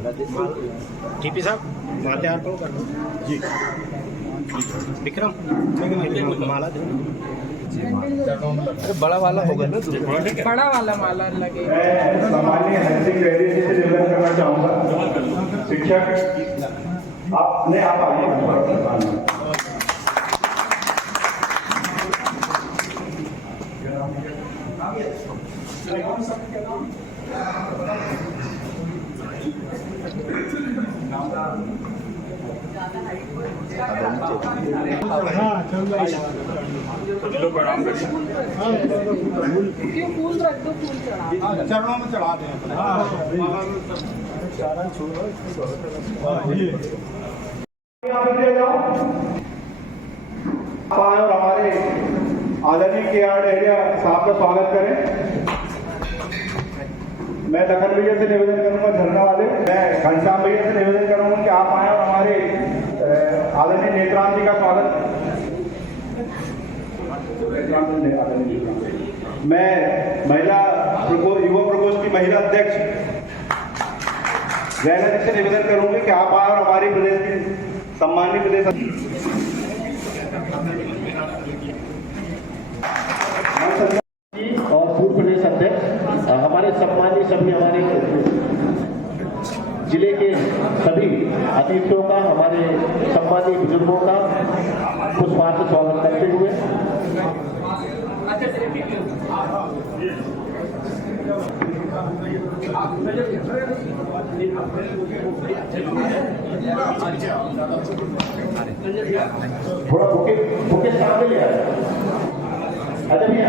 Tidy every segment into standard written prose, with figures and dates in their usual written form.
GP साहब माला तैयार करो कर जी। विक्रम माला दे। अरे बड़ा वाला होगा ना, बड़ा वाला माला लगे। मैं सामान्य हैंसिंग वैल्यू से निवेदन करना चाहूँगा। शिक्षक आपने आप आइए। फूल रख दो, फूल चरणों में चढ़ा दें। और हमारे आदरणीय के आर डहरिया साहब का स्वागत करें। मैं लखन भैया से निवेदन करूंगा, झरना वाले मैं घनश्याम भैया से निवेदन करूंगा कि आप आए और हमारे आदरणीय नेत्राम जी का स्वागत। मैं महिला युवा प्रकोष्ठ की महिला अध्यक्ष रैना जी से निवेदन करूंगी कि आप आए और हमारे प्रदेश की सम्मानित प्रदेश और पूर्व प्रदेश अध्यक्ष हमारे सम्मानित सभी हमारे जिले के सभी अतिथियों का, हमारे सम्मानित बुजुर्गों का पुष्पांजलि से स्वागत करते हुए थोड़ा बुके सामने ले आए। बुके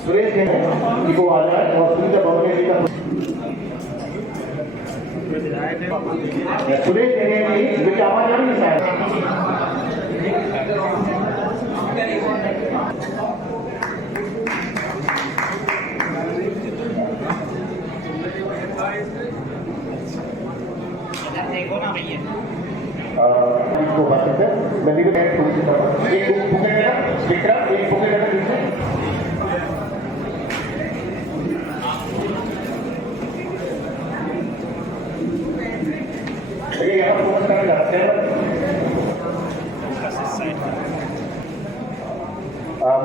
सुरेश जी को आ जाए और सुनीता बवने जी का सुरेश जी मुझे आवाज आ रही है इसको बात करते हैं। मैं थोड़ी सी एक बुके विक्रम एक बुके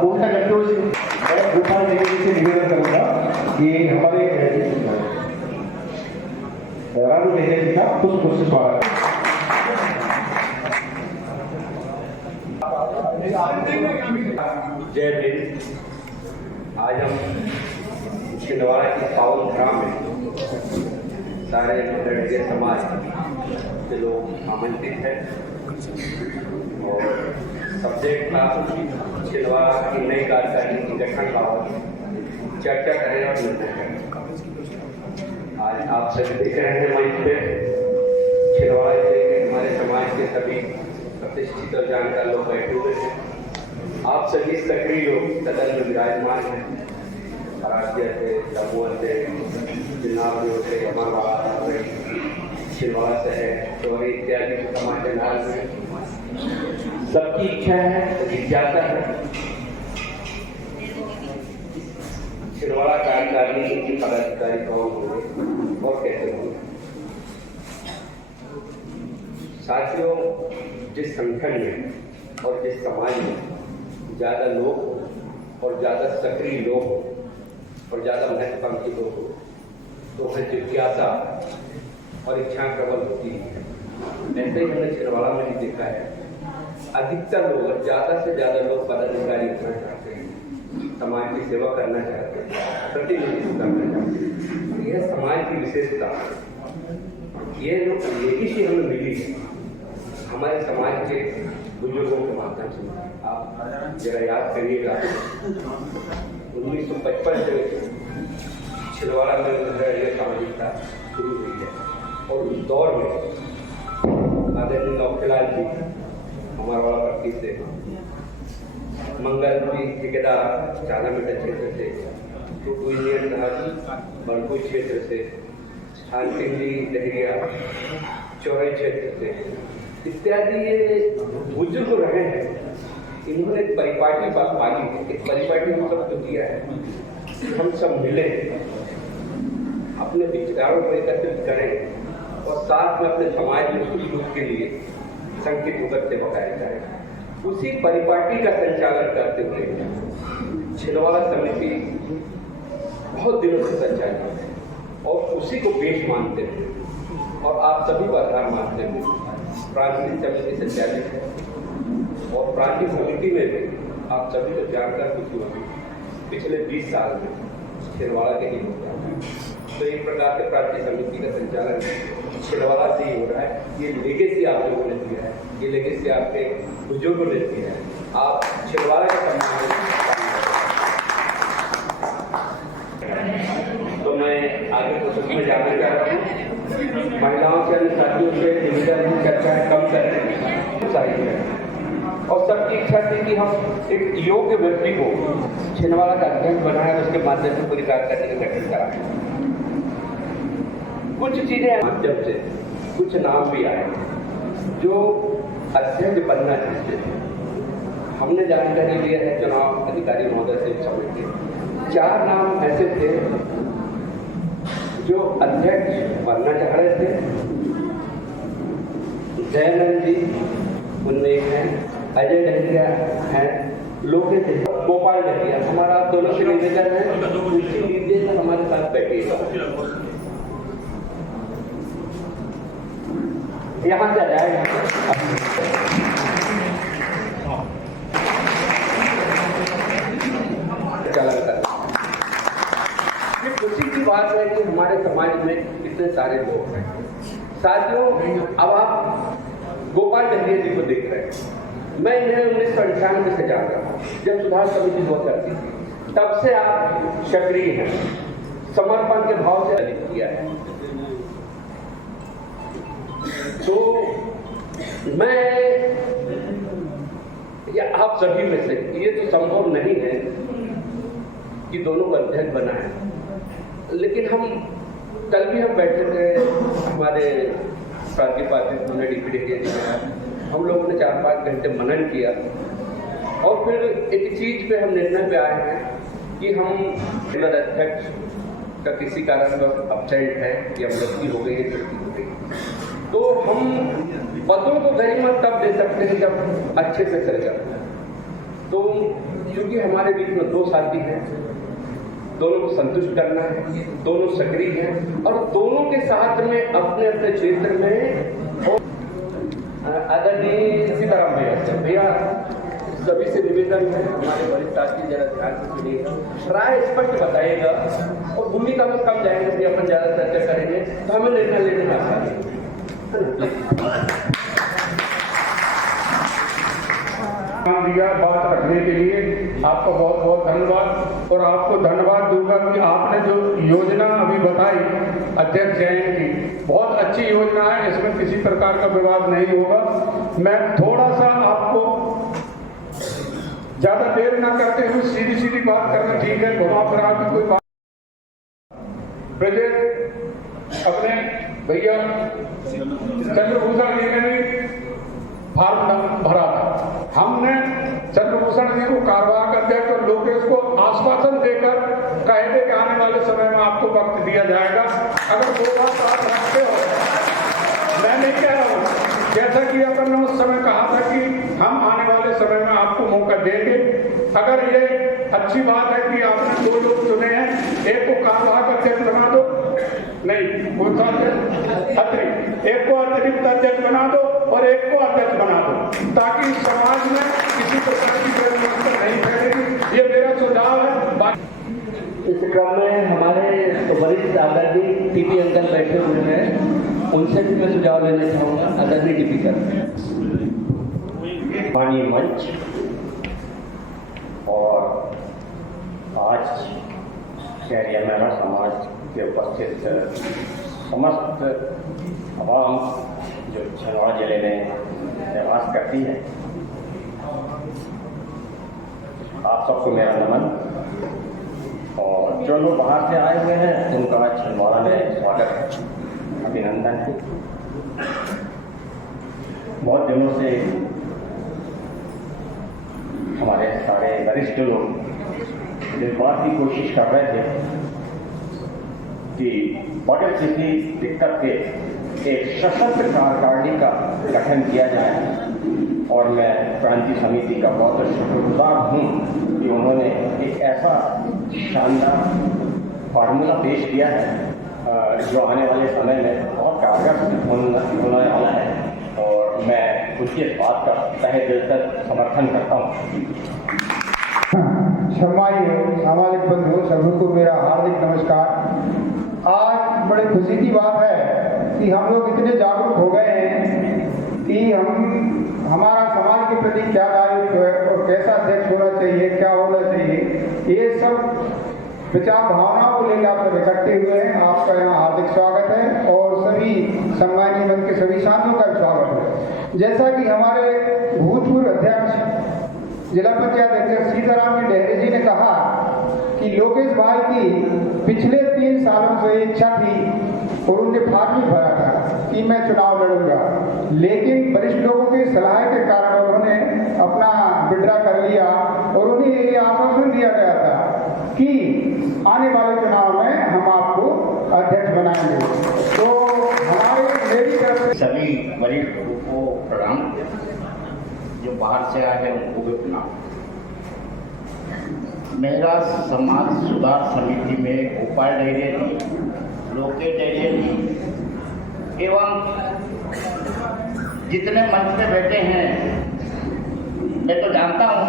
मूर्ता गट्टू से मैं गोपाल देवी से निवेदन करूंगा कि हमारे रानू नेहरू जी का पुष्प से स्वागत। जय हिंद। आज हम छिंदवाड़ा की पावन ग्राम में सारे लड़के समाज के लोग आमंत्रित हैं और सब्जेक्ट था छिंदवाड़ा की नई कार्यकारिणी की गठन बाबत चर्चा करें और निर्णय करें। आज आप सभी देख रहे हैं मंच पे छिंदवाड़ा जिले के हमारे समाज के सभी प्रतिष्ठित और जानकार लोग बैठे हुए हैं। आप सभी सक्रिय लोग सदन में विराजमान हैं। राज्य से जम्मू से चुनाव से हमारा छिंदवाड़ा से है चौरी इत्यादि समाज में सबकी इच्छा है, जिज्ञासा है छिंदवाड़ा कार्यकारिणी की पदाधिकारी कौन होंगे और कैसे होंगे। साथियों, जिस संगठन में और जिस समाज में ज़्यादा लोग और ज़्यादा सक्रिय लोग और ज़्यादा महत्वाकांक्षी लोग तो है जिज्ञासा और इच्छा प्रबल होती है। ऐसे ही हमने छिंदवाड़ा में भी देखा है, अधिकतर लोग और ज़्यादा से ज़्यादा लोग पदाधिकारी होना चाहते हैं, समाज की सेवा करना चाहते हैं, प्रतिनिधित्व करना चाहते हैं। यह समाज की विशेषता है। ये लोग यही से हमें मिली है हमारे समाज के बुजुर्गों के माध्यम से। आप जरा याद करिएगा 1955 से छिंदवाड़ा में सामाजिकता शुरू हुई है और उस दौर में आदरणीय नौखिलाल जी हमारा पट्टी से मंगल जी ठेकेदार 4 मीटर क्षेत्र से टूटू इंडियन बरगू क्षेत्र से, हानसिंगली डहरिया चौराई क्षेत्र से इत्यादि ये बुजुर्ग रहे हैं। इन्होंने एक परिपाटी बात मांगी है, एक परिपाटी हम सबको दिया है। हम सब मिले, अपने विचारों को एकत्रित करें और साथ में अपने समाज में सुख दुख के लिए संकेत होकर से बकाया जाए। उसी परिपाटी का संचालन करते हुए छिंदवाड़ा समिति बहुत दिनों से संचालित है और उसी को बेश मानते हैं और आप सभी को आधार मानते हैं। प्रांतीय समिति संचालित है और प्रांतीय समिति में भी आप सभी को जानकर खुशी होगी पिछले 20 साल में छिंदवाड़ा के ही होता है। तो एक प्रकार से प्रांतीय समिति का संचालन छिंदवाड़ा से ही हो रहा है। ये लेगेसी आप लोगों ने दिया है, ये लेगेसी आपके बुजुर्गों ने दिया है। आप छिंदवाड़ा का सम्मान। तो मैं आगे प्रोसेस में जाना चाह रहा हूँ। महिलाओं से साथियों से निवेदन चर्चाएं कम करें चाहिए और सबकी इच्छा थी कि हम एक योग्य व्यक्ति को छिंदवाड़ा का अध्यक्ष बनाए, उसके माध्यम से पूरी कार्यकारिणी का गठन कराएं। कुछ चीजें माध्यम से कुछ नाम भी आए जो अध्यक्ष बनना चाहते थे। हमने जानकारी लिया है चुनाव अधिकारी महोदय से समय के 4 नाम ऐसे थे जो अध्यक्ष बनना चाह रहे थे। जयनंद जी उनमें एक हैं, अजय डहरिया हैं, लोकेश गोपाल डहरिया। हमारा आप दोनों से निवेदन है उसी निर्देश में हमारे साथ बैठिएगा। यहाँ से जाएगा खुशी की बात है कि हमारे समाज में इतने सारे लोग हैं। साथियों, अब आप गोपाल डहरिया जी को देख रहे हैं। मैं इन्हें 1998 से जान रहा हूँ, जब सुधार समिति हुआ करती थी, तब से आप सक्रिय हैं, समर्पण के भाव से अधिक किया है। तो मैं या आप सभी में से ये तो संभव नहीं है कि दोनों को अध्यक्ष बनाए, लेकिन हम कल भी हम बैठे थे, हमारे प्रांतीय उपाध्यक्ष हमने डिप्टी हम लोगों ने 4-5 घंटे मनन किया और फिर एक चीज पे हम निर्णय पे आए हैं कि हम अध्यक्ष का किसी कारण अपसेंट है या मृत्यु हो गई है, तो हम पदों को गरिमा तब दे सकते हैं जब अच्छे से चल जाए। तो क्योंकि हमारे बीच में 2 साथी हैं, दोनों को संतुष्ट करना है, दोनों सक्रिय हैं और दोनों के साथ में अपने अपने क्षेत्र में आदरणीय सीताराम भैया सभी से निवेदन है, हमारे वरिष्ठ साथी जरा ध्यान से सुनिएगा, राय स्पष्ट बताइएगा और भूमिका में कम जाएंगे कि अपन ज्यादा चर्चा करेंगे तो हमें निर्णय लेने में आसानी है। दिया बात रखने के लिए आपका बहुत बहुत धन्यवाद और आपको धन्यवाद दूंगा कि आपने जो योजना अभी बताई अध्यक्ष चयन की, बहुत अच्छी योजना है, इसमें किसी प्रकार का विवाद नहीं होगा। मैं थोड़ा सा आपको ज्यादा देर ना करते हुए सीधी सीधी बात करना ठीक है, घुमा फिरा की कोई बात। प्रोजेक्ट अपने भैया चंद्रभूषण जी ने फॉर्म भरा था, हमने चंद्रभूषण जी को कार्यवाहक अध्यक्ष और लोकेश को आश्वासन देकर कहे थे कि आने वाले समय में आपको वक्त दिया जाएगा। अगर 2 बात आप रखते हो, मैं नहीं कह रहा हूँ, जैसा कि अपन ने उस समय कहा था कि हम आने वाले समय में आपको मौका देंगे। अगर ये अच्छी बात है कि आपने 2 लोग चुने हैं, एक को कार्यवाहक अध्यक्ष बना दो, नहीं कौन सा अतिरिक्त, एक को अतिरिक्त अध्यक्ष बना दो और एक को अध्यक्ष बना दो, ताकि समाज में किसी प्रकार की व्यवस्था नहीं फैलेगी। ये मेरा सुझाव है। इस क्रम में हमारे वरिष्ठ आदरणीय टीपी अंकल बैठे हुए हैं, उनसे भी मैं सुझाव लेना चाहूँगा। आदरणीय टीपी कर माननीय मंच और आज शहरिया मेरा समाज के उपस्थित समस्त आवाम जो छिंदवाड़ा जिले में निवास करती है, आप सबको मेरा नमन। और जो लोग बाहर से आए हुए हैं उनका छिंदवाड़ा में स्वागत है, अभिनंदन है। बहुत दिनों से हमारे सारे वरिष्ठ लोग इस बात की कोशिश कर रहे थे कि पॉकेट सिटी दिक्कत के एक सशक्त कार्यकारिणी का गठन किया जाए, और मैं क्रांति समिति का बहुत शुक्रगुजार हूँ कि उन्होंने एक ऐसा शानदार फार्मूला पेश किया है जो आने वाले समय में बहुत कारगर होने वाला है, और मैं उनकी इस बात का तहे दिल तक समर्थन करता हूँ। सामाजिक बंधुओं सभी को मेरा हार्दिक नमस्कार। आज बड़े खुशी की बात है कि हम लोग इतने जागरूक हो गए हैं कि हमारा समाज के प्रति क्या दायित्व है और कैसा अध्यक्ष होना चाहिए, क्या होना चाहिए, ये सब विचार भावनाओं को लेकर आप सब इकट्ठे हुए हैं। आपका यहाँ हार्दिक स्वागत है और सभी सम्मानीय मंच के सभी साथियों का स्वागत है। जैसा कि हमारे भूतपूर्व अध्यक्ष जिला पंचायत अध्यक्ष सीताराम डेहरी जी ने कहा कि लोकेश भाई की पिछले 3 सालों से इच्छा थी और उनने फार्म भी भरा था कि मैं चुनाव लड़ूंगा, लेकिन वरिष्ठ लोगों की सलाह के कारण उन्होंने अपना विड्रा कर लिया और उन्हें ये आश्वासन दिया गया था कि आने वाले चुनाव में हम आपको अध्यक्ष बनाएंगे। तो हमारे मेरी तरफ से सभी वरिष्ठ लोगों को प्रणाम, जो बाहर से आए हैं उनको भी प्रणाम। मेरा समाज सुधार समिति में गोपाल डेरिया जी, लोकेश डेरिया जी एवं जितने मंच पे बैठे हैं, मैं तो जानता हूँ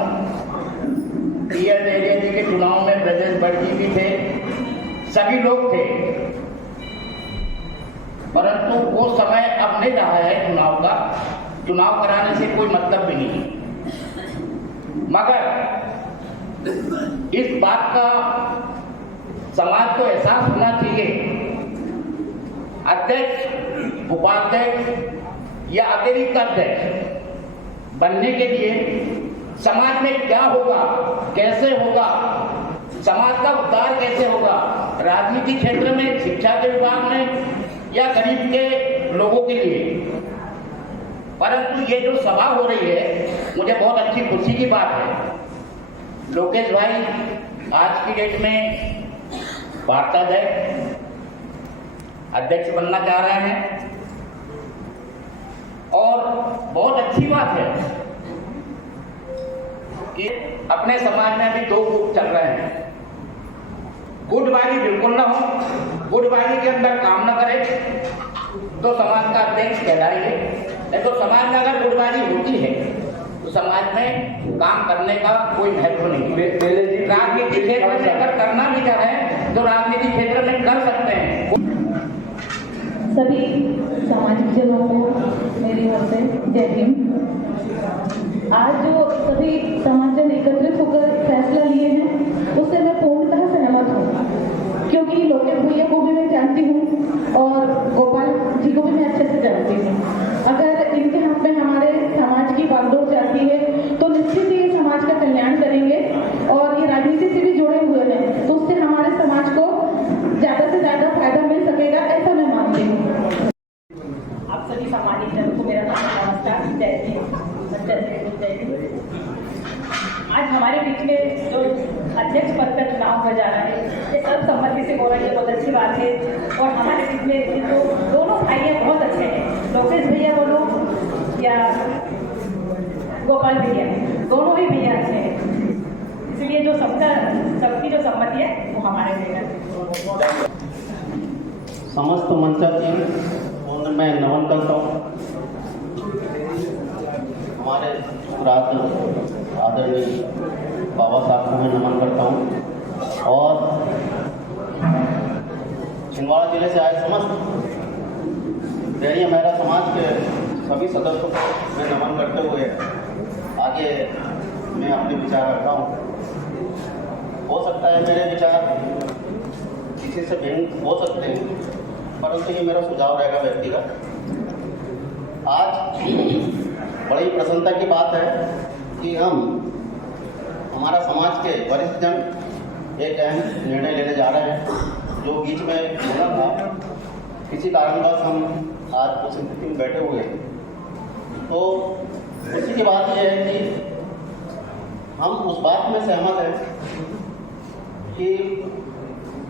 कि यह डेरिया जी के चुनाव में ब्रजेश भट्ट जी भी थे, सभी लोग थे, परंतु वो समय अब नहीं रहा है चुनाव का। चुनाव कराने से कोई मतलब भी नहीं, मगर इस बात का समाज को एहसास होना चाहिए, अध्यक्ष, उपाध्यक्ष या अतिरिक्त अध्यक्ष बनने के लिए समाज में क्या होगा, कैसे होगा, समाज का उद्धार कैसे होगा, राजनीति क्षेत्र में, शिक्षा के विभाग में या गरीब के लोगों के लिए। परंतु ये जो सभा हो रही है, मुझे बहुत अच्छी खुशी की बात है। लोकेश भाई आज की डेट में वार्ताध्यक्ष अध्यक्ष बनना चाह रहे हैं और बहुत अच्छी बात है कि अपने समाज में अभी 2 ग्रुप चल रहे हैं। गुटबाजी बिल्कुल ना हो, गुटबाजी के अंदर काम न करे तो समाज का अध्यक्ष कहलाएंगे, नहीं तो समाज में अगर गुटबाजी होती है तो समाज में काम करने का कोई महत्व नहीं। राजनीतिक क्षेत्र में अगर करना भी चाहे तो राजनीतिक क्षेत्र में कर सकते हैं। सभी सामाजिक जनों को मेरी ओर से जय हिंद। आज जो सभी समाजजन एकत्रित होकर फैसला लिए हैं उससे मैं पूर्णतः सहमत हूँ, क्योंकि लोकेश भैया को भी मैं जानती हूँ और गोपाल जी को भी मैं अच्छे से जानती हूँ। अगर इनके हाथ में हमारे समाज की बागडोर जाती है तो निश्चित ही समाज का कल्याण करेंगे, और ये राजनीति से भी जुड़े हुए हैं तो उससे हमारे समाज को ज्यादा से ज्यादा फायदा मिल सकेगा, ऐसा मैं मानती हूँ। आप सभी सामाजिक जनों को मेरा नमस्कार, जय हिंद। आज हमारे बीच में जो अध्यक्ष पद का चुनाव हो जा रहा है, ये सर्वसम्मति से हो रहा है, बहुत अच्छी बात है। और हमारे बीच में जो दोनों भाई हैं बहुत अच्छे हैं, लोकेश भैया बोलो या गोपाल भैया, दोनों ही भैया अच्छे हैं, इसलिए जो सबकी जो सम्मति है वो हमारे भैया। समस्त मंचाची मैं नमन करता हूँ। हमारे आदरणीय बाबा साहब को मैं नमन करता हूँ और छिंदवाड़ा जिले से आए समस्त डेरिया मेहरा समाज के सभी सदस्यों को मैं नमन करते हुए आगे मैं अपने विचार रखता हूँ। हो सकता है मेरे विचार किसी से भिन्न हो सकते हैं, परंतु ये मेरा सुझाव रहेगा व्यक्तिगत। आज बड़ी प्रसन्नता की बात है कि हमारा समाज के वरिष्ठ जन एक अहम निर्णय लेने जा रहे हैं जो बीच में होना था। किसी कारणवश हम आज उस स्थिति में बैठे हुए हैं। तो उसी की बात यह है कि हम उस बात में सहमत हैं कि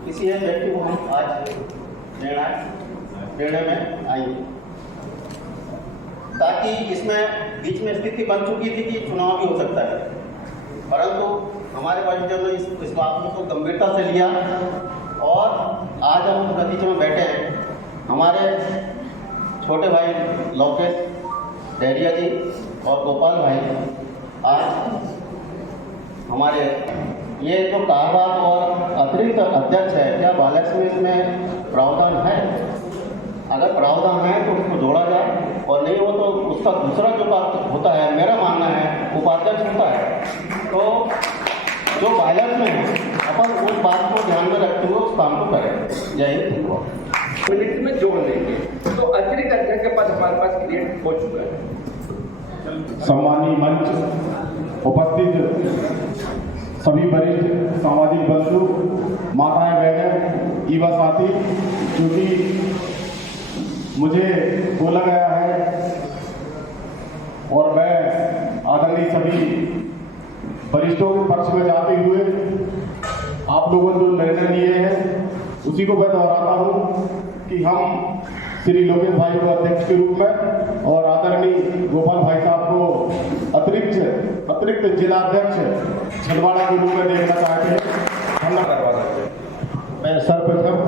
किसी एक व्यक्ति को हम आज निर्णय में आएंगे, ताकि इसमें बीच में स्थिति बन चुकी थी कि चुनाव भी हो सकता है, परंतु हमारे परिजनों ने इस बात को गंभीरता से लिया और आज हम उस नतीजे में बैठे हैं। हमारे छोटे भाई लोकेश डहरिया जी और गोपाल भाई आज हमारे ये जो कारवार और अतिरिक्त अध्यक्ष है, क्या बालक्ष्मी इसमें प्रावधान है? अगर प्रावधान है तो उसको जोड़ा जाए, और नहीं हो तो उसका दूसरा जो बात होता है, मेरा मानना है उपाध्यक्ष होता है, तो जो बायलर में है अपन उस बात को ध्यान में रखते हुए उस काम को करें। जय हिंद। मिनट में जोड़ देंगे तो अतिरिक्त अध्यक्ष का पद हमारे पास क्रिएट हो चुका है। सम्मानीय मंच, उपस्थित सभी वरिष्ठ सामाजिक बंधु, माताएं, बहनें, युवा साथी, क्योंकि मुझे बोला गया है और मैं आदरणीय सभी वरिष्ठों के पक्ष में जाते हुए आप लोगों ने जो निर्णय लिए हैं उसी को मैं दोहराता हूँ कि हम श्री लोकेश भाई को अध्यक्ष के रूप में और आदरणीय गोपाल भाई साहब को अतिरिक्त जिलाध्यक्ष छिंदवाड़ा के रूप में देखना चाहते हैं। मैं सर्वप्रथम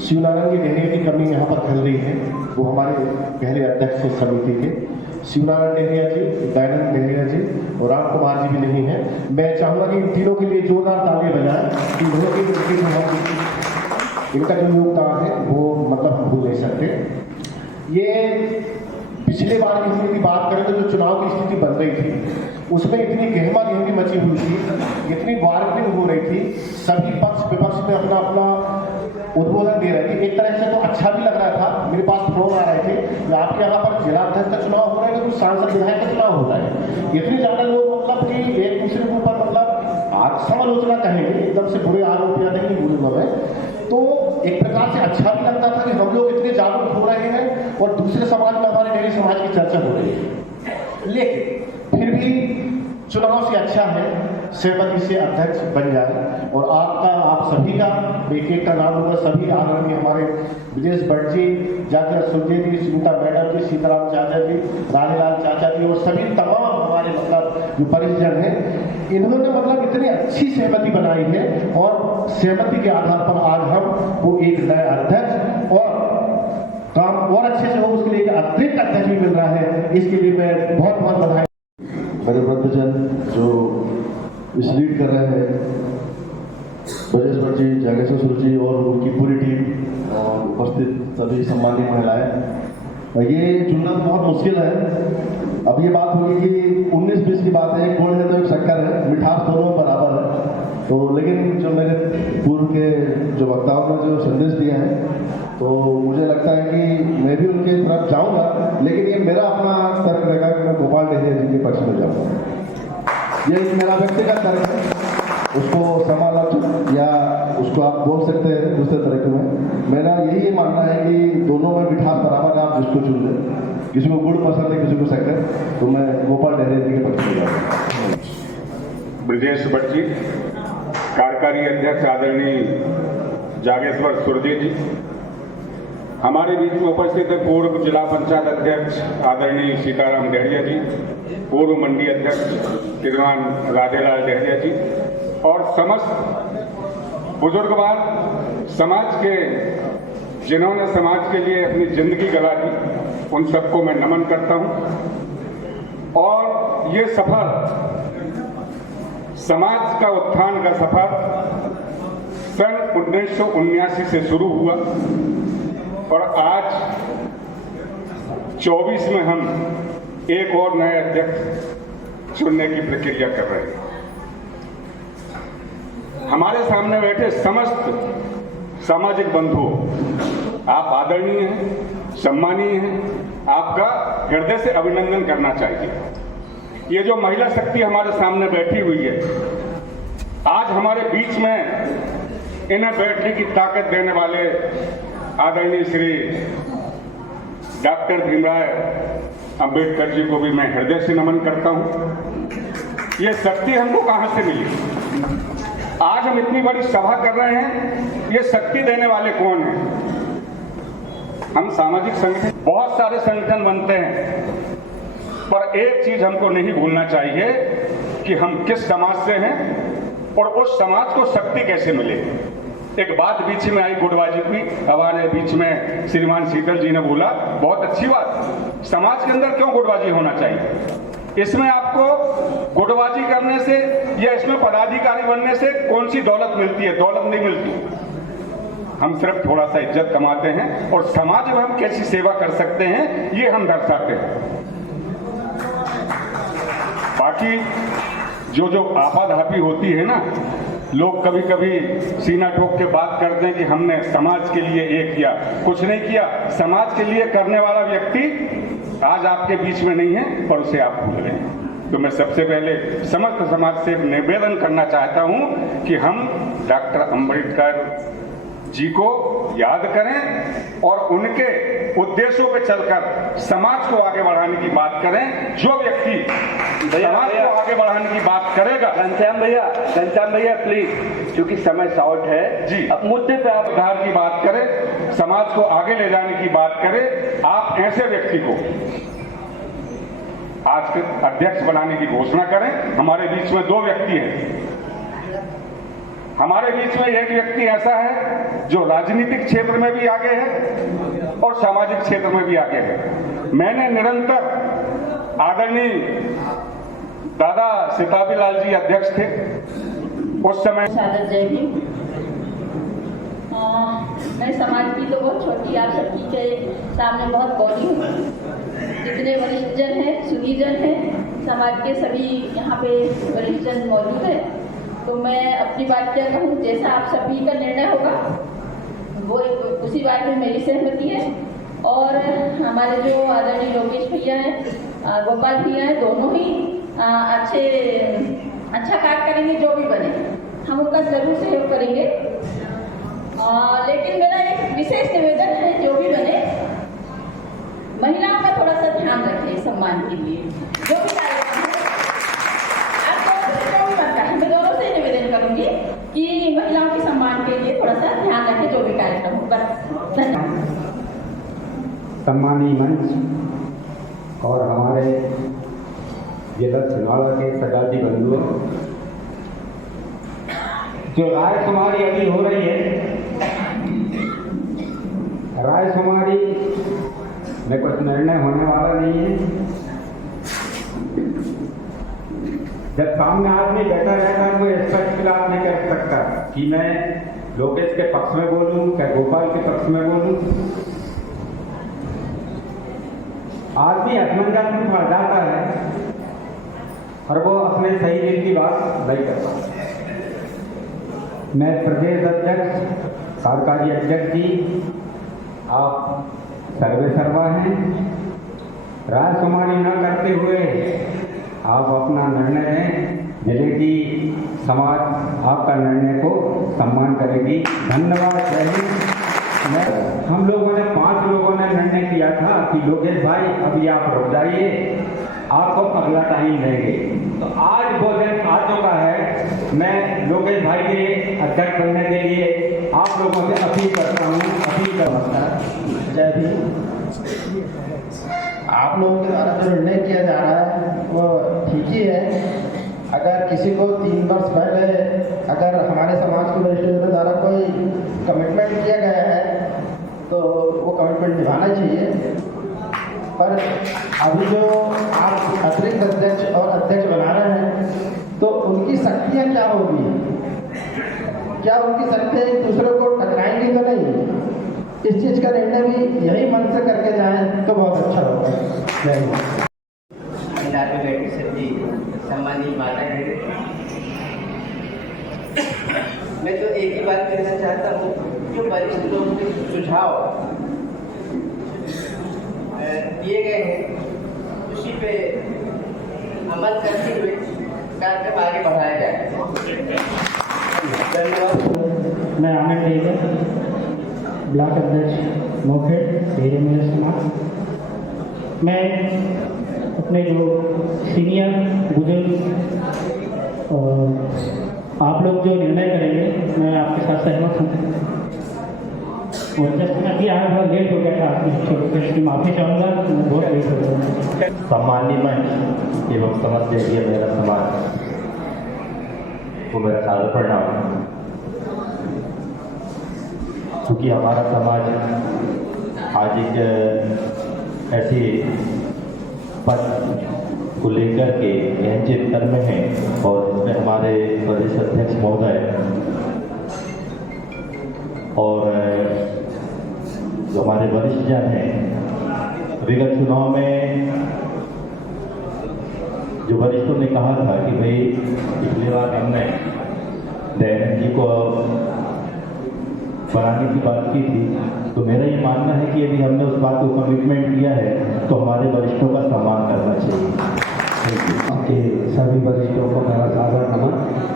शिवनारायण की डेहरिया की कमी यहाँ पर खल रही है, वो हमारे पहले अध्यक्ष समिति के शिवनारायण डेहरिया जी, दयानंद डेहरिया जी और राम कुमार जी भी नहीं है। मैं चाहूँगा कि इन तीनों के लिए जोरदार ताली बजाएं कि इनका जो योगदान है वो मतलब हम भूल नहीं सकते। ये पिछले बार की स्थिति बात करें तो जो चुनाव की स्थिति बन रही थी उसमें इतनी गहमा गहमी मची हुई थी, इतनी बार्गेनिंग हो रही थी, सभी पक्ष विपक्ष में अपना अपना उद्बोधन दे रहे थे। एक तरह से तो अच्छा भी लग रहा था, मेरे पास फोन आ रहे थे कि आपके यहाँ पर जिलाध्यक्ष का चुनाव हो रहा है कि कुछ सांसद विधायक का चुनाव हो रहा है। इतने ज्यादा लोग मतलब कि एक दूसरे के ऊपर मतलब समालोचना कहेंगे, एकदम से बुरे आरोप या नहीं बुरे में, तो एक प्रकार से अच्छा भी लगता था कि हम लोग इतने जागरूक हो रहे हैं और दूसरे समाज में हमारे डेहरी समाज की चर्चा हो रही है। लेकिन फिर भी चुनाव से अच्छा है सहमति से अध्यक्ष बन जाए। और आपका, आप सभी का, एक एक का नाम होगा, सभी आदरणीय हमारे विदेश भट्ट जी, जातिया सूर्य जी, सुनीता मैडम जी, सीताराम चाचा जी, रानीलाल चाचा जी और सभी तमाम हमारे मतलब जो परिजन हैं, इन्होंने मतलब इतनी अच्छी सहमति बनाई है और सहमति के आधार पर आज हम वो एक नया अध्यक्ष और काम और अच्छे से हो उसके लिए अतिरिक्त अध्यक्ष भी मिल रहा है। इसके लिए मैं बहुत बहुत बधाई। मेरे वृद्धजन जो इस लीड कर रहे हैं, ब्रजेश भट्ट जी, जागेश्वर जी और उनकी पूरी टीम और उपस्थित सभी सम्मानित महिलाएं, ये चुनना तो बहुत मुश्किल है। अब ये बात होगी कि 19-20 की बात है, एक गुड़ है तो एक शक्कर है, मिठास दोनों में बराबर है। तो लेकिन जो मेरे पूर्व के जो वक्ताओं ने जो संदेश दिया है, तो मुझे लगता है कि मैं भी उनके तरफ जाऊंगा, लेकिन ये मेरा अपना तर्क रहेगा कि मैं गोपाल डेहरिया जी के पक्ष में जाऊंगा। ये मेरा व्यक्तिगत तर्क है, उसको समालोचना या उसको आप बोल सकते हैं दूसरे तरीके में। मेरा यही मानना है कि दोनों में मिठास बराबर है, आप जिसको चुन लें। किसी को गुड़ पसंद है, किसी को शक्कर, तो मैं गोपाल डेहरिया जी के पक्ष में जाऊंगा। ब्रजेश भट्ट जी, कार्यकारी अध्यक्ष आदरणीय जागेश्वर सूर्य जी, हमारे बीच में उपस्थित है पूर्व जिला पंचायत अध्यक्ष आदरणीय सीताराम डेहरिया जी, पूर्व मंडी अध्यक्ष श्रीमान राधेलाल डेहरिया जी और समस्त बुजुर्गवान समाज के जिन्होंने समाज के लिए अपनी जिंदगी गंवा दी, उन सबको मैं नमन करता हूं। और ये सफर, समाज का उत्थान का सफर सन 1979 से शुरू हुआ और आज 24 में हम एक और नए अध्यक्ष चुनने की प्रक्रिया कर रहे हैं। हमारे सामने बैठे समस्त सामाजिक बंधुओं, आप आदरणीय हैं, सम्मानीय हैं, आपका हृदय से अभिनंदन करना चाहिए। ये जो महिला शक्ति हमारे सामने बैठी हुई है, आज हमारे बीच में इन्हें बैठने की ताकत देने वाले आदरणीय श्री डॉक्टर भीमराव अंबेडकर जी को भी मैं हृदय से नमन करता हूं। ये शक्ति हमको कहां से मिली? आज हम इतनी बड़ी सभा कर रहे हैं, ये शक्ति देने वाले कौन हैं? हम सामाजिक संगठन, बहुत सारे संगठन बनते हैं, पर एक चीज हमको नहीं भूलना चाहिए कि हम किस समाज से हैं और उस समाज को शक्ति कैसे मिले। एक बात बीच में आई गुटबाजी की, हमारे बीच में श्रीमान शीतल जी ने बोला, बहुत अच्छी बात, समाज के अंदर क्यों गुटबाजी होना चाहिए? इसमें आपको गुटबाजी करने से या इसमें पदाधिकारी बनने से कौन सी दौलत मिलती है? दौलत नहीं मिलती। हम सिर्फ थोड़ा सा इज्जत कमाते हैं और समाज में हम कैसी सेवा कर सकते हैं ये हम दर्शाते हैं। बाकी जो आपाधापी होती है ना, लोग कभी कभी सीना ठोक के बात करते हैं कि हमने समाज के लिए ये किया, कुछ नहीं किया। समाज के लिए करने वाला व्यक्ति आज आपके बीच में नहीं है, पर उसे आप भूल गए। तो मैं सबसे पहले समस्त समाज से निवेदन करना चाहता हूं कि हम डॉक्टर अंबेडकर जी को याद करें और उनके उद्देश्यों पे चलकर समाज को आगे बढ़ाने की बात करें। जो व्यक्ति समाज को आगे बढ़ाने की बात करेगा, घनश्याम भैया प्लीज, क्योंकि समय शॉर्ट है जी, अब मुद्दे पे आप उद्धार की बात करें, समाज को आगे ले जाने की बात करें। आप ऐसे व्यक्ति को आज के अध्यक्ष बनाने की घोषणा करें। हमारे बीच में दो व्यक्ति हैं। हमारे बीच में एक व्यक्ति ऐसा है जो राजनीतिक क्षेत्र में भी आगे है और सामाजिक क्षेत्र में भी आगे है। मैंने निरंतर आदरणीय दादा सिताबी लाल जी अध्यक्ष थे उस समय। जय भीम। मैं समाज की तो बहुत छोटी, आप सबकी के सामने बहुत बड़ी हूँ। जितने वरिष्ठ जन हैं, सुधीजन हैं, समाज के सभी यहाँ पे वरिष्ठ जन मौजूद है, तो मैं अपनी बात क्या कहूँ, जैसा आप सभी का निर्णय होगा वो उसी बात में मेरी सहमति है। और हमारे जो आदरणीय लोकेश भैया हैं, गोपाल भैया हैं, दोनों ही अच्छा कार्य करेंगे। जो भी बने हम उनका जरूर सहयोग करेंगे। लेकिन मेरा एक विशेष निवेदन है, जो भी बने महिलाओं का थोड़ा सा ध्यान रखें सम्मान के लिए। जो भी कार्यक्रम है, मैं दोनों से निवेदन करूंगी कि महिलाओं के सम्मान के लिए थोड़ा सा ध्यान रखें जो भी कार्यक्रम हो। बस धन्यवाद। सम्मानीय मंच और हमारे जिला छिंदवाड़ा के सजाती बंधुओं, जो रायशुमारी अभी हो रही है, रायशुमारी में कुछ निर्णय होने वाला नहीं है। जब सामने आदमी बैठा रहता है तो स्पष्ट खिलाफ नहीं कह सकता कि मैं लोकेश के पक्ष में बोलूं, क्या गोपाल के पक्ष में बोलूं। आदमी असमंजस में पड़ जाता है और वो अपने सही दिल की बात नहीं करता। मैं प्रदेश अध्यक्ष, कार्यकारी अध्यक्ष जी, आप सर्वे सर्वा हैं। रायशुमारी न करते हुए आप अपना निर्णय है, जिले की समाज आपका निर्णय को सम्मान करेगी। धन्यवाद। जय हिंद। हम लोगों ने 5 लोगों ने निर्णय किया था कि लोकेश भाई अभी आप रुक जाइए, आपको अगला टाइम देंगे। तो आज वो दिन आ चुका है। मैं लोकेश भाई के अध्यक्ष बनने के लिए आप लोगों से अपील करता हूँ। जय भीम। आप लोगों के द्वारा जो निर्णय किया जा रहा है वो ठीक ही है। अगर किसी को 3 वर्ष पहले अगर हमारे समाज के वरिष्ठ द्वारा कोई कमिटमेंट किया गया है तो वो कमिटमेंट निभाना चाहिए। पर अभी जो आप अतिरिक्त अध्यक्ष और अध्यक्ष बना रहे हैं तो उनकी शक्तियाँ क्या होगी? क्या उनकी शक्तियाँ एक दूसरे को टकराएंगी तो नहीं? इस चीज़ का निर्णय भी यही मन से करके जाएं तो बहुत अच्छा होगा। जय हिंद। सम्मानित माता है, मैं तो एक ही बात कहना चाहता हूँ, जो वरिष्ठ लोगों के सुझाव दिए गए हैं उसी पे अमल करते हुए कार्यक्रम आगे बढ़ाया जाए। मैं आनंद डेगर, ब्लॉक अध्यक्ष मोखेड़ डेरे मेरा समाज। मैं अपने जो सीनियर बुजुर्ग आप लोग जो निर्णय करेंगे मैं आपके साथ सहमत हूँ। और जैसे मैं अभी आया थोड़ा लेट हो गया था, आपकी इसकी माफ़ी चाहूँगा, बहुत लेट हो गया। सम्मानीय मंच एवं समस्त एरिया मेरा समाज को मेरा सादर प्रणाम। क्योंकि हमारा समाज आज एक ऐसे पद को लेकर के गहन चिंतन में है और इसमें हमारे प्रदेश अध्यक्ष महोदय और जो हमारे वरिष्ठ जन हैं, विगत चुनाव में जो वरिष्ठों ने कहा था कि भाई पिछली बार हमने दयानंद जी को बनाने की बात की थी, तो मेरा ये मानना है कि यदि हमने उस बात को कमिटमेंट किया है तो हमारे वरिष्ठों का सम्मान करना चाहिए। आपके सभी वरिष्ठों को मेरा सादर नमन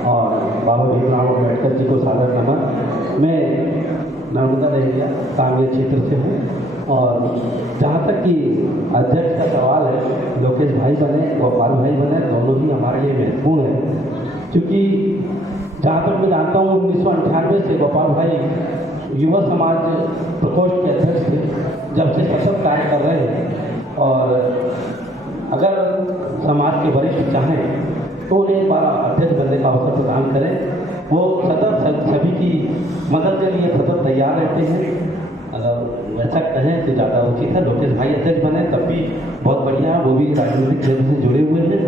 और बाबा भीमराव अम्बेडकर जी को सादर नमन। मैं नर्मदा देहिया कांग्रेस क्षेत्र से हूँ और जहाँ तक कि अध्यक्ष का सवाल है, लोकेश भाई बने गोपाल भाई बने, दोनों ही हमारे लिए महत्वपूर्ण है। क्योंकि जहाँ तक मैं जानता हूँ 1998 से गोपाल भाई युवा समाज प्रकोष्ठ के अध्यक्ष थे, जब से सशक्त कार्य कर रहे हैं। और अगर समाज के वरिष्ठ चाहें तो उन्हें एक बार अध्यक्ष बनने का अवसर प्रदान करें। वो सदैव सभी की मदद के लिए सदैव तैयार रहते हैं। अगर वैसा कहें तो ज़्यादा उचित है। लोकेश भाई अध्यक्ष बने तब भी बहुत बढ़िया है, वो भी राजनीतिक क्षेत्र से जुड़े हुए हैं,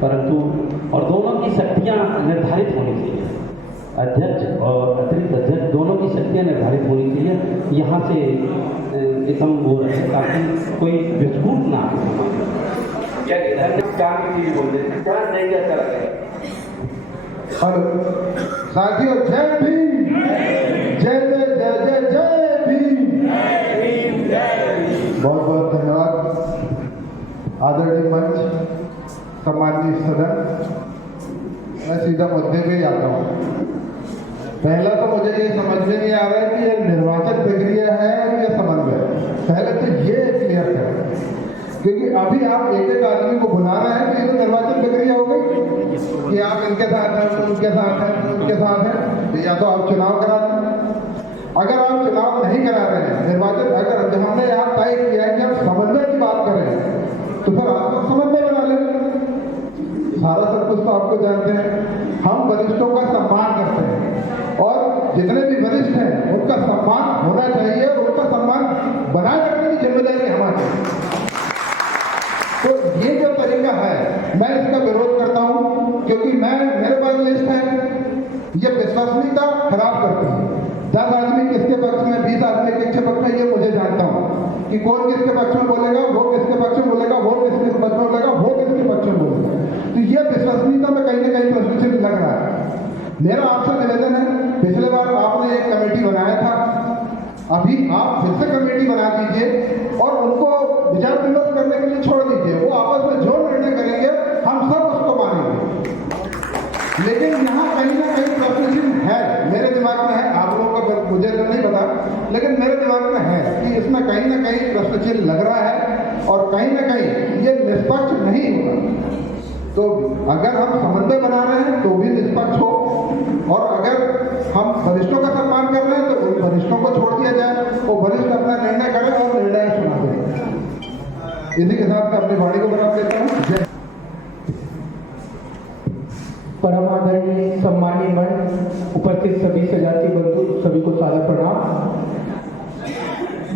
परंतु और दोनों की शक्तियाँ निर्धारित होनी चाहिए। अध्यक्ष और अतिरिक्त अध्यक्ष दोनों की शक्तियाँ निर्धारित होनी चाहिए। यहाँ से एकदम वो रहे ताकि कोई विस्फोट ना आए। साथियों, जय भीम, जय जय जय जय जय भीम। बहुत बहुत धन्यवाद आदरणीय मंच, सम्मानित सदन। मैं सीधा मुद्दे पे आता हूँ। पहला तो मुझे ये समझ में नहीं आ रहा है कि ये निर्वाचन प्रक्रिया है या समन्वय। पहले तो ये क्लियर करें, क्योंकि अभी आप एक एक आदमी को बुला रहे हैं तो ये तो निर्वाचन प्रक्रिया हो गई कि आप इनके साथ हैं, उनके साथ हैं, उनके साथ हैं। या तो आप चुनाव करा दें। अगर आप चुनाव नहीं करा रहे हैं, निर्वाचन अगर हमने यहाँ तय किया है कि हम समन्वय की बात करें तो फिर आप लोग समन्वय बना लें। सारा सब कुछ तो आपको जानते हैं। हम वरिष्ठों का सम्मान करते हैं और जितने भी वरिष्ठ हैं उनका सम्मान होना चाहिए और उनका सम्मान बनाए रखने की जिम्मेदारी हमारी है। तो ये जो तरीका है मैं इसका विरोध करता हूँ, क्योंकि मेरे पास लिस्ट है, ये विश्वसनीयता खराब करती है। 10 आदमी किसके पक्ष में, 20 आदमी किसके पक्ष में, ये मुझे जानता हूँ कि कौन किसके पक्ष में बोलेगा, वो किसके पक्ष में बोलेगा, वो किसके पक्ष में बोलेगा, वो किसके पक्ष में बोलेगा। तो ये विश्वसनीयता में कहीं ना कहीं प्रश्न चिन्ह लग रहा है। मेरा आपसे निवेदन है, पिछले बार आपने एक कमेटी बनाया था, अभी आप फिर से कमेटी बना दीजिए और उनको विचार विमर्श करने के लिए छोड़ दीजिए। वो आपस में जो निर्णय करेंगे हम सब उसको मानेंगे। लेकिन यहाँ कहीं ना कहीं प्रश्न चिन्ह है, मेरे दिमाग में है, आप लोगों का मुझे तो नहीं पता, लेकिन मेरे दिमाग में है कि इसमें कहीं ना कहीं प्रश्न चिन्ह लग रहा है और कहीं ना कहीं ये निष्पक्ष नहीं होगा। तो अगर हम समन्वय बना रहे हैं तो भी निष्पक्ष हो, और अगर हम वरिष्ठों का सम्मान कर रहे हैं तो उन वरिष्ठों को छोड़ दिया जाए, वो वरिष्ठ अपना निर्णय करें और निर्णय सुना दें। इसी के साथ मैं अपनी वाणी को बना देता हूँ। परम आदरणीय सम्मानीय मंच, उपस्थित सभी सजाती बंधु, सभी को सादर प्रणाम।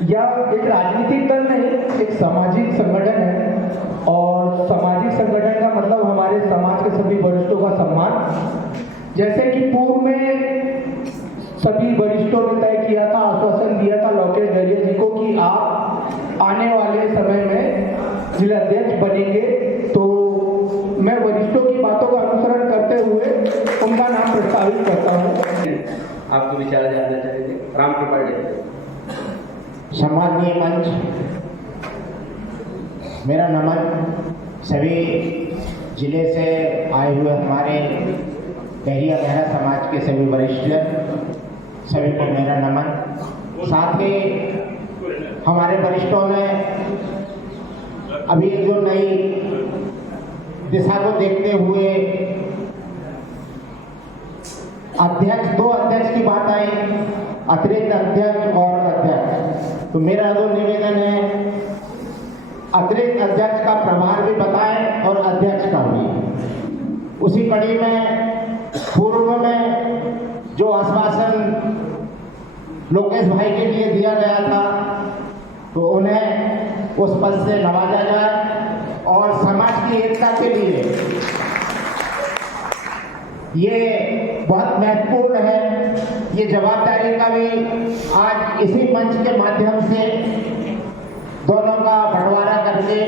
यह एक राजनीतिक दल नहीं, एक सामाजिक संगठन है और सामाजिक संगठन का मतलब हमारे समाज के सभी वरिष्ठों का सम्मान। जैसे कि पूर्व में सभी वरिष्ठों ने तय किया था, आश्वासन दिया था लोकेश दरिया जी को कि आप आने वाले समय में जिला अध्यक्ष बनेंगे, तो मैं वरिष्ठों की बातों का अनुसरण करते हुए उनका नाम प्रस्तावित करता हूँ। आपके विचार जानना चाहेंगे। राम कृपाल सम्मानीय मंच, मेरा नमन सभी जिले से आए हुए हमारे दहिया बहरा समाज के सभी वरिष्ठ सभी को मेरा नमन। साथ ही हमारे वरिष्ठों ने अभी जो नई दिशा को देखते हुए अध्यक्ष, 2 अध्यक्ष की बात आई, अतिरिक्त अध्यक्ष और अध्यक्ष, तो मेरा जो निवेदन है अतिरिक्त अध्यक्ष का प्रभार भी बताएं और अध्यक्ष का भी। उसी कड़ी में पूर्व में जो आश्वासन लोकेश भाई के लिए दिया गया था तो उन्हें उस पद से नवाजा जाए और समाज की एकता के लिए ये बहुत महत्वपूर्ण है। ये जवाबदारी का भी आज इसी मंच के माध्यम से दोनों का बंटवारा करके,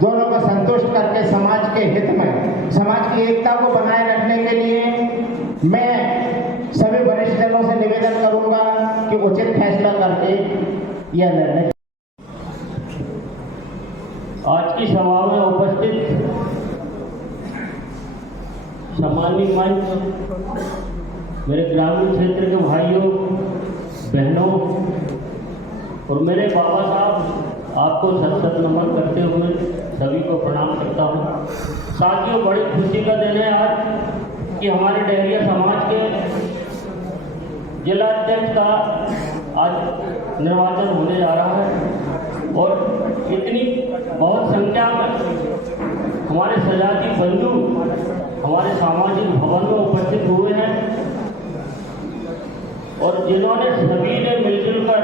दोनों को संतुष्ट करके समाज के हित में, समाज की एकता को बनाए रखने के लिए मैं सभी वरिष्ठ जनों से निवेदन करूंगा कि उचित फैसला करके यह निर्णय। आज की सभा में उपस्थित सम्मानीय मंच, मेरे ग्रामीण क्षेत्र के भाइयों बहनों और मेरे बाबा साहब, आपको सत नमन करते हुए सभी को प्रणाम करता हूँ। साथियों, बड़ी खुशी का दिन है आज कि हमारे डहरिया समाज के जिला अध्यक्ष का आज निर्वाचन होने जा रहा है और इतनी बहुत संख्या में हमारे सजाती बंधु हमारे सामाजिक भवन में उपस्थित हुए हैं और जिन्होंने सभी ने मिलजुल कर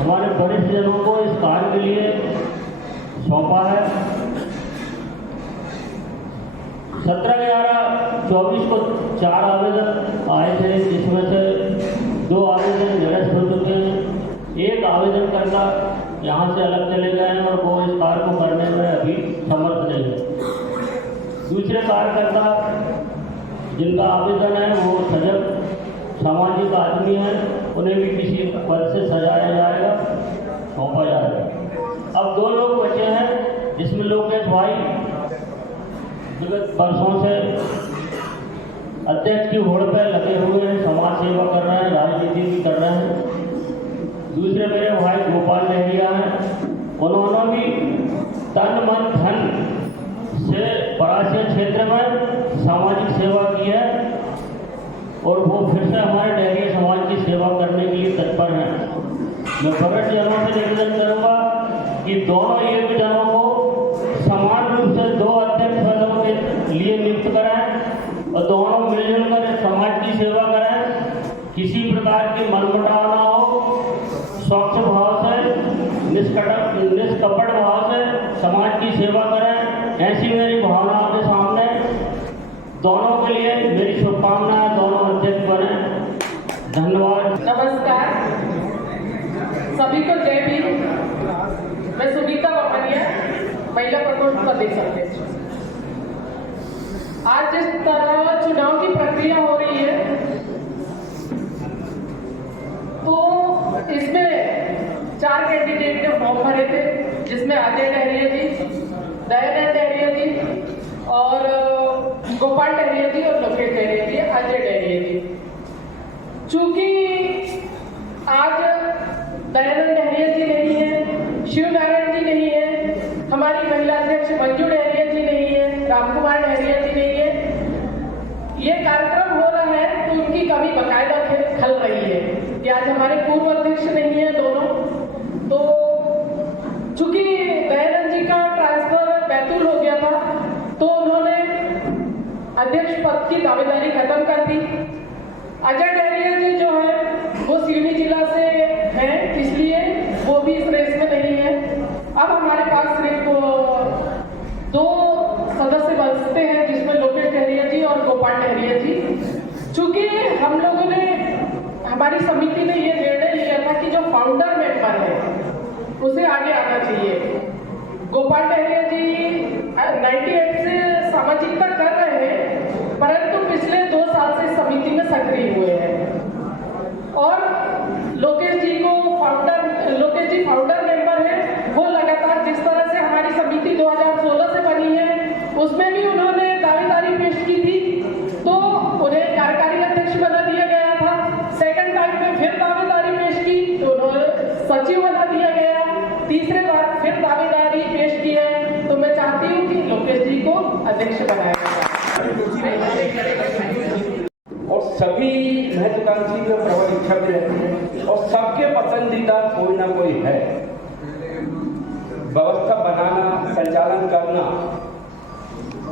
हमारे वरिष्ठ जनों को इस कार्य के लिए सौंपा है। 17/11/24 को 4 आवेदन आए थे, जिसमें से 2 आवेदन निरस्त हो चुके हैं। एक आवेदनकर्ता यहाँ से अलग चले गए हैं और वो इस कार्य को करने में अभी समर्थ नहीं है। दूसरे कार्यकर्ता जिनका आवेदन है वो सजग सामाजिक आदमी है, उन्हें भी किसी पद से सजाया जाएगा, सौंपा जाएगा। अब 2 लोग बचे हैं, जिसमें लोकेश भाई विगत वर्षों से अध्यक्ष की होड़ पर लगे हुए हैं, समाज सेवा कर रहे हैं, राजनीति भी कर रहे हैं। दूसरे मेरे भाई गोपाल डहरिया हैं, उन्होंने भी तन मन धन से परासिया क्षेत्र में सामाजिक सेवा की है और वो फिर से हमारे डहरिया समाज की सेवा करने के लिए तत्पर हैं। मैं वरिष्ठ जनों से निवेदन करूंगा कि दोनों एक जनों को समान रूप से 2 अध्यक्ष पदों के लिए नियुक्त कराएं और दोनों मिलजुल कर समाज की सेवा करें। किसी प्रकार की मनमुटाव ना हो, स्वच्छ भाव से, निष्कपट भाव से समाज की सेवा करें, ऐसी मेरी भावनाओं के सामने दोनों के लिए मेरी शुभकामनाएं, दोनों अध्यक्ष बने। धन्यवाद। नमस्कार, सभी को जय भीम। मैं सुनीता बामनिया, महिला प्रकोष्ठ प्रदेश अध्यक्ष। आज जिस तरह चुनाव की प्रक्रिया हो रही है तो इसमें 4 कैंडिडेट ने फॉर्म भरे थे, जिसमें अजय डहरिया जी, दयानंद डहरिया जी और गोपाल डहरिया जी और लोकेश डहरिया जी, अजय डहरिया जी। चूंकि आज दयानंद डहरिया जी नहीं है, शिव नारायण जी नहीं है, हमारी महिला अध्यक्ष मंजू डहरिया जी नहीं है, रामकुमार डहरिया जी नहीं है, ये कार्यक्रम हो रहा है तो उनकी कमी बाकायदा खल रही है कि आज हमारे पूर्व अध्यक्ष नहीं है दोनों। तो चूंकि दयानंद जी का ट्रांसफर बैतूल हो गया था तो उन्होंने अध्यक्ष पद की दावेदारी खत्म कर दी। अजय डहरिया जी जो है वो सिवनी जिला से हैं, इसलिए वो भी इस रेस में नहीं है। अब हमारे पास सिर्फ 2 सदस्य बचते हैं, जिसमें लोकेश डहरिया जी और गोपाल डहरिया जी। चूंकि हम लोगों ने, हमारी समिति ने ये निर्णय लिया था कि जो फाउंडर मेंबर है उसे आगे आना चाहिए। गोपाल डहरिया जी 98 से सामाजिकता कर रहे हैं, परंतु पिछले 2 साल से समिति में सक्रिय हुए हैं। और लोकेश जी फाउंडर मेंबर है, वो लगातार जिस तरह से हमारी समिति 2016 से बनी है उसमें भी उन्होंने दावेदारी पेश की थी, तो उन्हें सचिव बना दिया गया, तीसरे बार फिर दावेदारी पेश की है, तो मैं चाहती हूँ कि लोकेश जी को अध्यक्ष बनाया जाए। और सभी महत्वाकांक्षी में प्रबल इच्छा भी रहती है और सबके पसंदीदा कोई ना कोई है। व्यवस्था बनाना, संचालन करना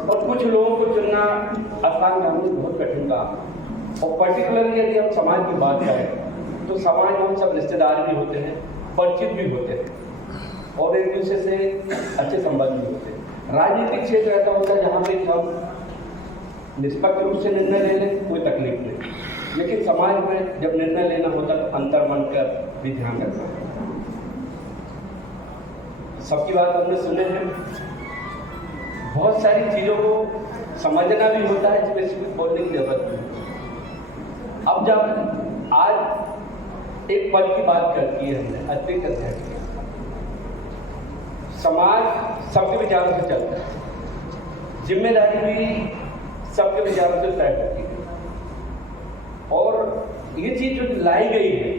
और कुछ लोगों को चुनना आसान काम नहीं, बहुत कठिन काम। और पर्टिकुलरली यदि हम समाज की बात करें तो समाज में हम सब रिश्तेदार भी होते हैं, परिचित भी होते हैं और एक दूसरे से अच्छे संबंध भी होते हैं। राजनीतिक क्षेत्र ऐसा होता है जहाँ पे हम निष्पक्ष रूप से निर्णय ले लें, कोई तकलीफ नहीं, लेकिन समाज में जब निर्णय लेना होता है तो अंतर मन का भी ध्यान रखना है। सबकी बात हमने सुने हैं, बहुत सारी चीजों को समझना भी होता है, स्पेसिफिक बोलने की जरूरत नहीं। अब जब आज एक पद की बात करती है हमने अतिरिक्त अध्यक्ष, समाज सबके विचारों से चलता है, जिम्मेदारी भी सबके विचारों से तय करती है और ये चीज जो लाई गई है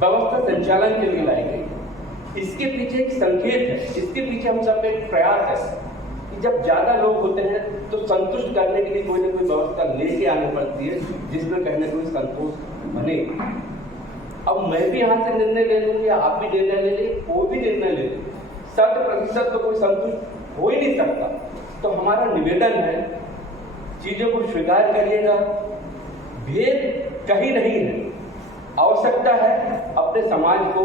व्यवस्था संचालन के लिए लाई गई, इसके पीछे एक संकेत है, इसके पीछे हम सब एक प्रयास है कि जब ज्यादा लोग होते हैं तो संतुष्ट करने के लिए कोई ना कोई व्यवस्था लेके आनी पड़ती है जिसमें कहीं ना कोई संतोष बने। अब मैं भी यहाँ से निर्णय ले लूँ या आप भी निर्णय ले लें, कोई भी निर्णय ले लें, 100% तो कोई संतुष्ट हो ही नहीं सकता। तो हमारा निवेदन है, चीजों को स्वीकार करिएगा, भेद कहीं नहीं है, आवश्यकता है अपने समाज को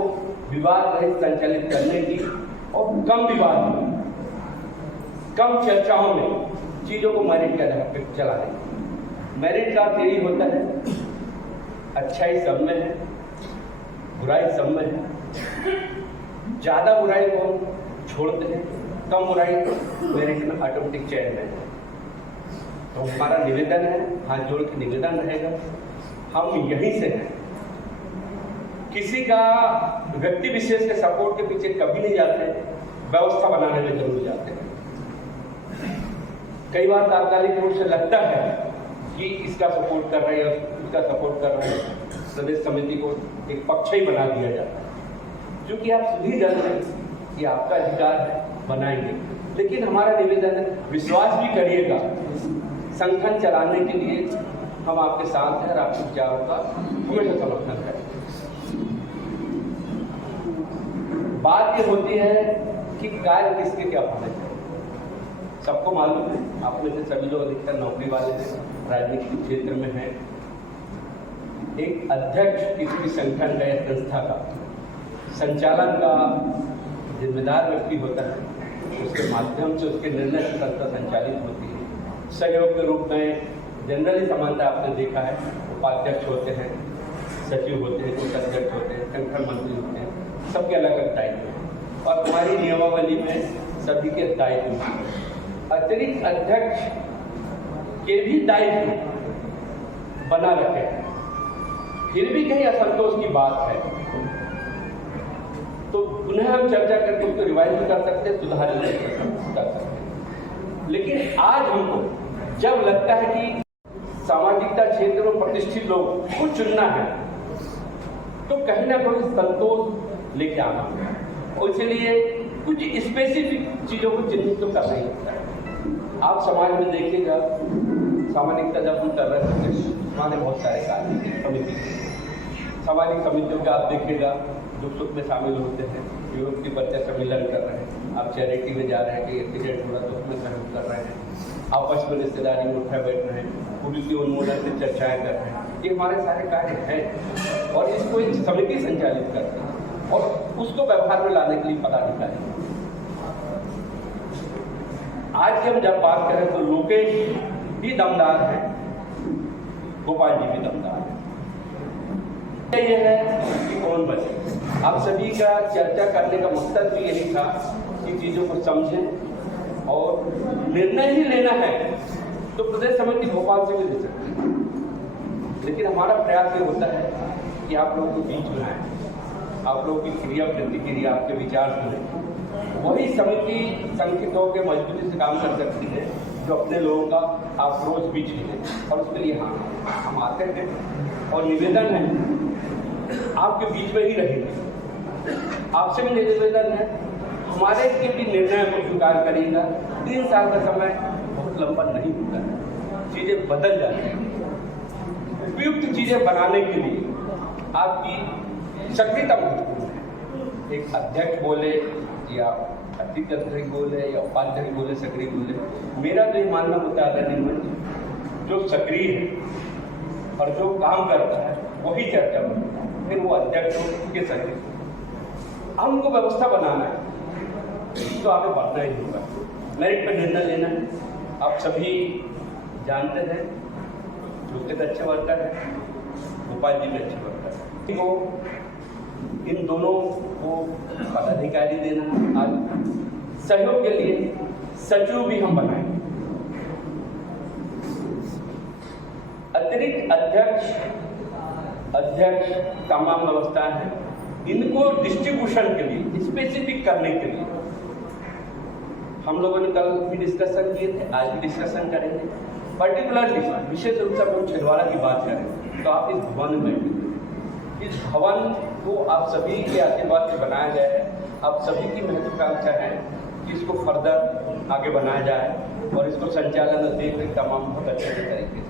विवाद रहित संचालित करने की और कम विवाद में, कम चर्चाओं में चीजों को मेरिट के आधार पर चलाने की। मेरिट का अर्थ यही होता है अच्छाई सब में है, बुराई सब में है, ज्यादा बुराई को हम छोड़ते हैं, कम बुराई मेरिट में ऑटोमेटिक चयन है। तो हमारा निवेदन है, हाथ जोड़ के निवेदन रहेगा, हम यहीं से हैं, किसी का व्यक्ति विशेष के सपोर्ट के पीछे कभी नहीं जाते, व्यवस्था बनाने में जरूर जाते हैं। कई बार तात्कालिक रूप से लगता है कि इसका सपोर्ट कर रहे हैं, उसका सपोर्ट कर रहे हैं, प्रदेश समिति को एक पक्ष ही बना दिया जाता है, क्योंकि आप सभी जानते हैं कि आपका अधिकार है, बनाएंगे। लेकिन हमारा निवेदन है, विश्वास भी करिएगा, संगठन चलाने के लिए हम आपके साथ हैं और आपके विचारों का हमेशा समर्थन करें। बात ये होती है कि कार्य किसके क्या होने चाहिए। सबको मालूम है, आप में से सभी लोग अधिकतर नौकरी वाले हैं, राजनीतिक क्षेत्र में हैं। एक अध्यक्ष किसी भी संगठन का या संस्था का संचालन का जिम्मेदार व्यक्ति होता है, उसके माध्यम से उसके निर्णय से संस्था संचालित होती है। सहयोग के रूप में जनरली समानता आपने देखा है, उपाध्यक्ष होते हैं, सचिव होते हैं, कुछ अध्यक्ष होते हैं, संगठन मंत्री होते हैं, सबके अलग अलग दायित्व हैं और हमारी नियमावली में सभी के दायित्व हैं। अतिरिक्त अध्यक्ष के भी दायित्व बना रखे हैं, फिर भी कहीं असंतोष की बात है तो पुनः हम चर्चा करके उसको रिवाइज भी कर सकते हैं, सुधार भी कर सकते हैं। लेकिन आज हमको जब लगता है कि सामाजिकता क्षेत्र में प्रतिष्ठित लोग को चुनना है तो कहीं ना कोई संतोष लेके आना और इसलिए कुछ स्पेसिफिक चीजों को चिन्हित तो करना ही होता है। आप समाज में देखिएगा, सामाजिकता जब हम कर रहे थे हमारे बहुत सारे कार्य समिति, सामाजिक समितियों का आप देखिएगा दुख सुख में शामिल होते हैं, यूरोप की बच्चे सम्मेलन कर रहे हैं, आप चैरिटी में जा रहे हैं कि एक्सीडेंट हो रहा तो उसमें सहयोग कर रहे हैं, आपस में रिश्तेदारी में उठा बैठ रहे हैं, पुलिस की उन्मूलन से चर्चाएं कर रहे हैं। ये हमारे सारे कार्य हैं और इसको एक समिति संचालित करती है और उसको व्यवहार में लाने के लिए पदाधिकारी। आज की हम जब बात करें तो लोकेश भी दमदार है, गोपाल जी भी दमदार है। ये है कि कौन बचे। आप सभी का चर्चा करने का मकसद भी यही था कि चीजों को समझें और निर्णय ही लेना है तो प्रदेश समिति भोपाल से भी ले सकते हैं, लेकिन हमारा प्रयास ये होता है कि आप लोगों के बीच में आए, आप लोगों की क्रिया प्रतिक्रिया, आपके विचार सुने, वही समिति संगठित होकर मजबूती से काम कर सकती है जो अपने लोगों का आक्रोश भी छीने। और उसके लिए हम आते हैं और निवेदन है आपके बीच में ही रहेंगे। आपसे भी निवेदन है, हमारे के भी निर्णय को स्वीकार करिएगा। 3 साल का समय बहुत लंबा नहीं होता है, चीज़ें बदल जाती हैं। उपयुक्त चीज़ें बनाने के लिए आपकी सक्रियता महत्वपूर्ण है। एक अध्यक्ष बोले या अध्यक्ष बोले या उपाध्यक्ष बोले, सक्रिय बोले, मेरा तो ये मानना होता है निर्मल जो सक्रिय है और जो काम करता है वही चर्चा बनता है, फिर वो अध्यक्ष हो के सक्रिय। हमको व्यवस्था बनाना है तो आगे बढ़ना ही होगा, मेरिट पर निर्णय लेना है। आप सभी जानते हैं लोकेश अच्छे वर्कर है, गोपाल जी भी अच्छे वर्कर है, तो इन दोनों को पदाधिकारी देना। आज सहयोग के लिए सचिव भी हम बनाएंगे। अतिरिक्त अध्यक्ष तमाम व्यवस्था है, इनको डिस्ट्रीब्यूशन के लिए, स्पेसिफिक करने के लिए हम लोगों ने कल भी डिस्कशन किए थे, आज भी डिस्कशन करेंगे। पर्टिकुलरली विशेष रूप से हम छिंदवाड़ा की बात करें तो आप इस भवन में बैठे, इस भवन को आप सभी के आशीर्वाद से बनाया गया है। आप सभी की महत्वाकांक्षा है कि इसको फर्दर आगे बनाया जाए और इसको संचालन और देख रेख तमाम बहुत अच्छे तरीके से।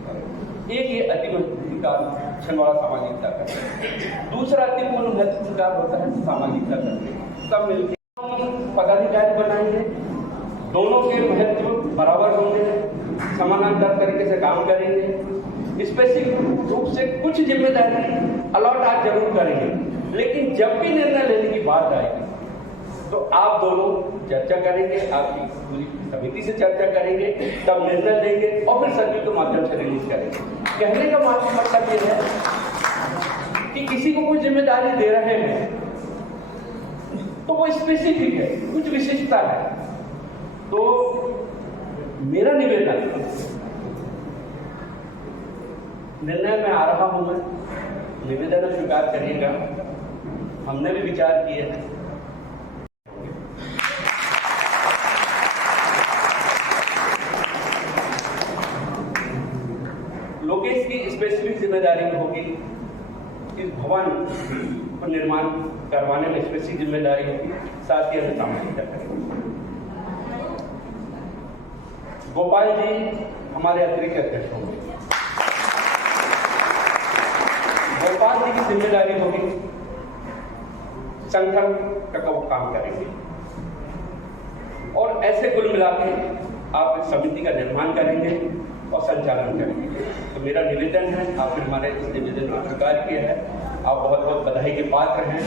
एक ये अति महत्वपूर्ण काम छिंदवाड़ा सामाजिकता का, दूसरा अति महत्वपूर्ण काम होता है सामाजिकता का। सब मिलकर हम पदाधिकारी बनाएंगे, दोनों के महत्व बराबर होंगे, समानांतर तरीके से काम करेंगे। स्पेसिफिक रूप से कुछ जिम्मेदारी अलॉट आप जरूर करेंगे, लेकिन जब भी निर्णय लेने की बात आएगी तो आप दोनों चर्चा करेंगे, आपकी पूरी समिति से चर्चा करेंगे, तब निर्णय लेंगे और फिर सचिव के माध्यम से रिलीज करेंगे। कहने का मतलब ये है कि किसी को कोई जिम्मेदारी दे रहे हैं तो वो स्पेसिफिक है, कुछ विशेषता है। तो मेरा निवेदन, निर्णय में आ रहा हूं मैं, निवेदन स्वीकार करिएगा। हमने भी विचार किए हैं, लोकेश की स्पेसिफिक जिम्मेदारी होगी, इस भवन को निर्माण करवाने में स्पेसिफिक जिम्मेदारी होगी, साथ ही हमें सामाजिकता करेंगे। गोपाल जी हमारे अतिरिक्त अध्यक्ष होंगे, गोपाल जी की जिम्मेदारी होगी संगठन का वो काम करेंगे और ऐसे कुल मिला के आप इस समिति का निर्माण करेंगे और संचालन करेंगे। तो मेरा निवेदन है, आपने हमारे इस निवेदन को स्वीकार किया है, आप बहुत बहुत बधाई के पात्र हैं।